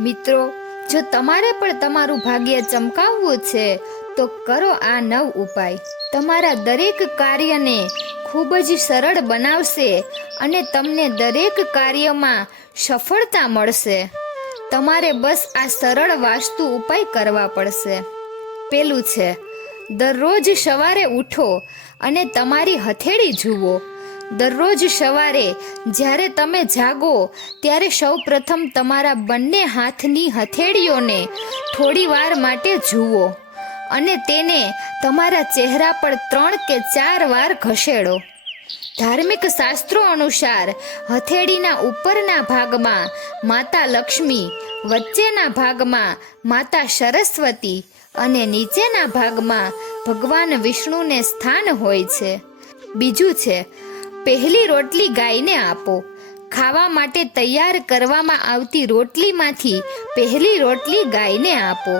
મિત્રો, જો તમારે પણ તમારું ભાગ્ય ચમકાવવું છે, તો કરો આ નવ ઉપાય. તમારા દરેક કાર્યને ખૂબ જ સરળ બનાવશે અને તમને દરેક કાર્યમાં સફળતા મળશે. તમારે બસ આ સરળ વાસ્તુ ઉપાય કરવા પડશે. પેલું છે, દરરોજ સવારે ઉઠો અને તમારી હથેળી જુઓ. દરરોજ સવારે જ્યારે તમે જાગો, ત્યારે સૌ પ્રથમ તમારા બંને હાથની હથેળીઓને થોડી વાર માટે જુઓ અને તેને તમારા ચહેરા પર ત્રણ કે ચાર વાર ઘસેડો. ધાર્મિક શાસ્ત્રો અનુસાર હથેળીના ઉપરના ભાગમાં માતા લક્ષ્મી, વચ્ચેના ભાગમાં માતા સરસ્વતી અને નીચેના ભાગમાં ભગવાન વિષ્ણુને સ્થાન હોય છે. બીજું છે પહેલી રોટલી ગાયને આપો. ખાવા માટે તૈયાર કરવામાં આવતી રોટલીમાંથી પહેલી રોટલી ગાયને આપો.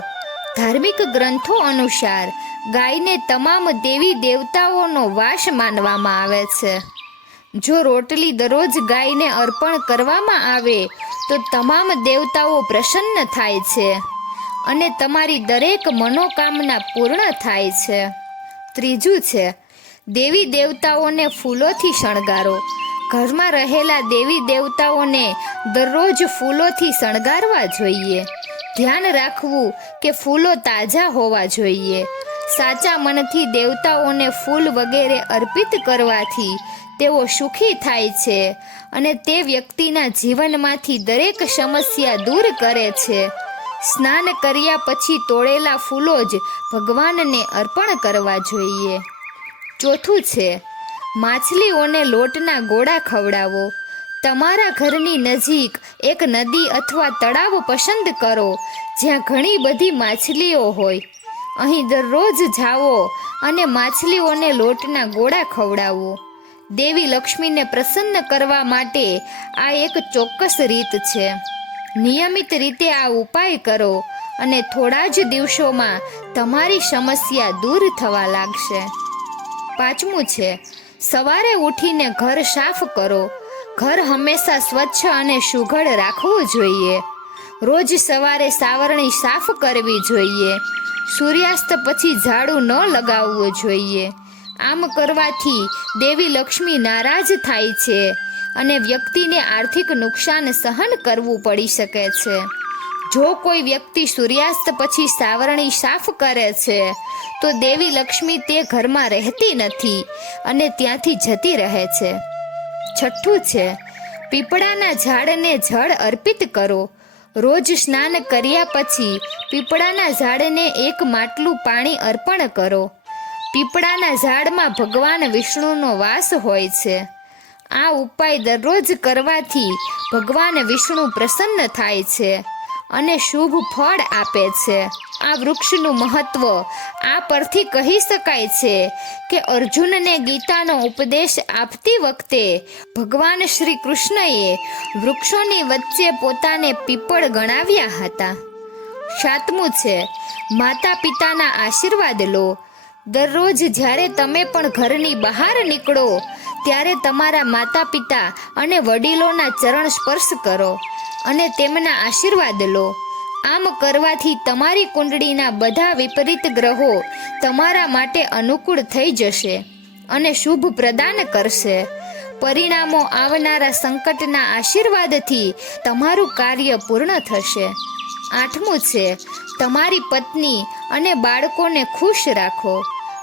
ધાર્મિક ગ્રંથો અનુસાર ગાયને તમામ દેવી દેવતાઓનો વાસ માનવામાં આવે છે. જો રોટલી દરરોજ ગાયને અર્પણ કરવામાં આવે, તો તમામ દેવતાઓ પ્રસન્ન થાય છે અને તમારી દરેક મનોકામના પૂર્ણ થાય છે. ત્રીજું છે દેવી દેવતાઓને ફૂલોથી શણગારો. ઘરમાં રહેલા દેવી દેવતાઓને દરરોજ ફૂલોથી શણગારવા જોઈએ. ધ્યાન રાખવું કે ફૂલો તાજા હોવા જોઈએ. સાચા મનથી દેવતાઓને ફૂલ વગેરે અર્પિત કરવાથી તેઓ સુખી થાય છે અને તે વ્યક્તિના જીવનમાંથી દરેક સમસ્યા દૂર કરે છે. સ્નાન કર્યા પછી તોડેલા ફૂલો જ ભગવાનને અર્પણ કરવા જોઈએ. ચોથું છે. માછલીઓને લોટના ગોળા ખવડાવો. તમારા ઘરની નજીક એક નદી અથવા તળાવ પસંદ કરો, જ્યાં ઘણી બધી માછલીઓ હોય. અહીં દરરોજ જાઓ અને માછલીઓને લોટના ગોળા ખવડાવો. દેવી લક્ષ્મીને પ્રસન્ન કરવા માટે આ એક ચોક્કસ રીત છે. નિયમિત રીતે આ ઉપાય કરો અને થોડા જ દિવસોમાં તમારી સમસ્યા દૂર થવા લાગશે. પાંચમું છે, સવારે ઉઠીને ઘર સાફ કરો. ઘર હંમેશા સ્વચ્છ અને સુઘડ રાખવું જોઈએ. રોજ સવારે સાવરણી સાફ કરવી જોઈએ. સૂર્યાસ્ત પછી ઝાડુ ન લગાવવું જોઈએ. આમ કરવાથી દેવી લક્ષ્મી નારાજ થાય છે અને વ્યક્તિને આર્થિક નુકસાન સહન કરવું પડી શકે છે. જો કોઈ વ્યક્તિ સૂર્યાસ્ત પછી સાવરણી સાફ કરે છે, તો દેવી લક્ષ્મી તે ઘરમાં રહેતી નથી અને ત્યાંથી જતી રહે છે. છઠ્ઠું છે, પીપળાના ઝાડને જળ અર્પિત કરો. રોજ સ્નાન કર્યા પછી પીપળાના ઝાડને એક માટલું પાણી અર્પણ કરો. પીપળાના ઝાડમાં ભગવાન વિષ્ણુનો વાસ હોય છે. આ ઉપાય દરરોજ કરવાથી ભગવાન વિષ્ણુ પ્રસન્ન થાય છે. અને શુભ ફળ આપે છે. આ વૃક્ષનું મહત્વ આ પરથી કહી શકાય છે કે અર્જુનને ગીતાનો ઉપદેશ આપતી વખતે ભગવાન શ્રી કૃષ્ણએ વૃક્ષોની વચ્ચે પોતાને પીપળ ગણાવ્યા હતા. સાતમું છે માતા પિતાના આશીર્વાદ લો. દરરોજ જ્યારે તમે પણ ઘરની બહાર નીકળો, ત્યારે તમારા માતા પિતા અને વડીલોના ચરણ સ્પર્શ કરો. અને તેમના આશીર્વાદ લો. આમ કરવાથી તમારી કુંડળીના બધા વિપરીત ગ્રહો તમારા માટે અનુકૂળ થઈ જશે અને શુભ પ્રદાન કરશે. પરિણામો આવનારા સંકટના આશીર્વાદથી તમારું કાર્ય પૂર્ણ થશે. આઠમું છે, તમારી પત્ની અને બાળકોને ખુશ રાખો.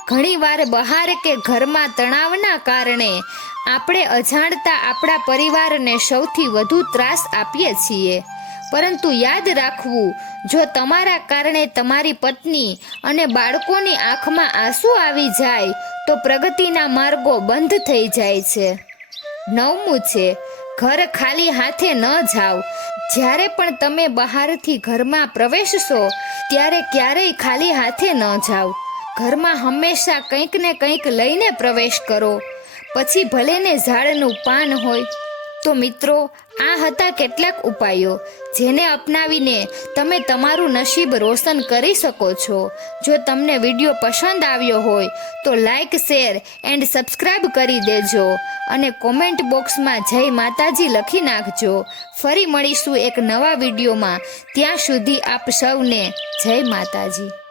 ઘણીવાર બહાર કે ઘરમાં તણાવના કારણે આપણે અજાણતા આપણા પરિવારને સૌથી વધુ ત્રાસ આપીએ છીએ. પરંતુ યાદ રાખવું, જો તમારા કારણે તમારી પત્ની અને બાળકોની આંખમાં આંસુ આવી જાય, તો પ્રગતિના માર્ગો બંધ થઈ જાય છે. નવમું છે, ઘર ખાલી હાથે ન જાઓ. જ્યારે પણ તમે બહારથી ઘરમાં પ્રવેશશો, ત્યારે ક્યારેય ખાલી હાથે ન જાઓ. ઘરમાં હંમેશા કંઈક ને કંઈક લઈને પ્રવેશ કરો. પછી ભલે ને ઝાડનું પાન હોય. તો મિત્રો, આ હતા કેટલાક ઉપાયો જેને અપનાવીને તમે તમારું નસીબ રોશન કરી શકો છો. જો તમને વીડિયો પસંદ આવ્યો હોય, તો લાઈક, શેર એન્ડ સબસ્ક્રાઈબ કરી દેજો અને કોમેન્ટ બોક્સમાં જય માતાજી લખી નાખજો. ફરી મળીશું એક નવા વિડીયોમાં. ત્યાં સુધી આપ સૌને જય માતાજી.